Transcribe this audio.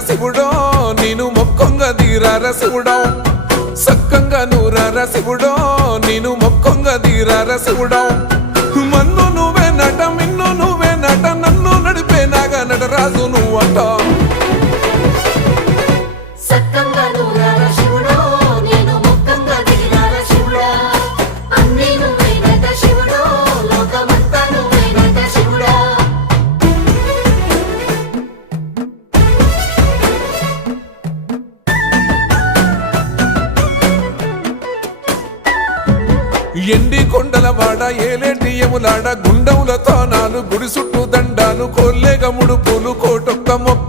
శివుడో నేను మొక్కంగా తీరార శివుడో సక్కంగా నూరార శివుడో నేను మొక్కంగా తీరార శివుడో మన్ను నువ్వే నట మిన్ను నువ్వే నట నన్ను నడిపే నాగా నటరాజు నువ్వంట ఎండి కొండల వాడ ఏలేటి యములాడ గుండముల తానాలు గుడి చుట్టూ దండాలు కోళ్ళ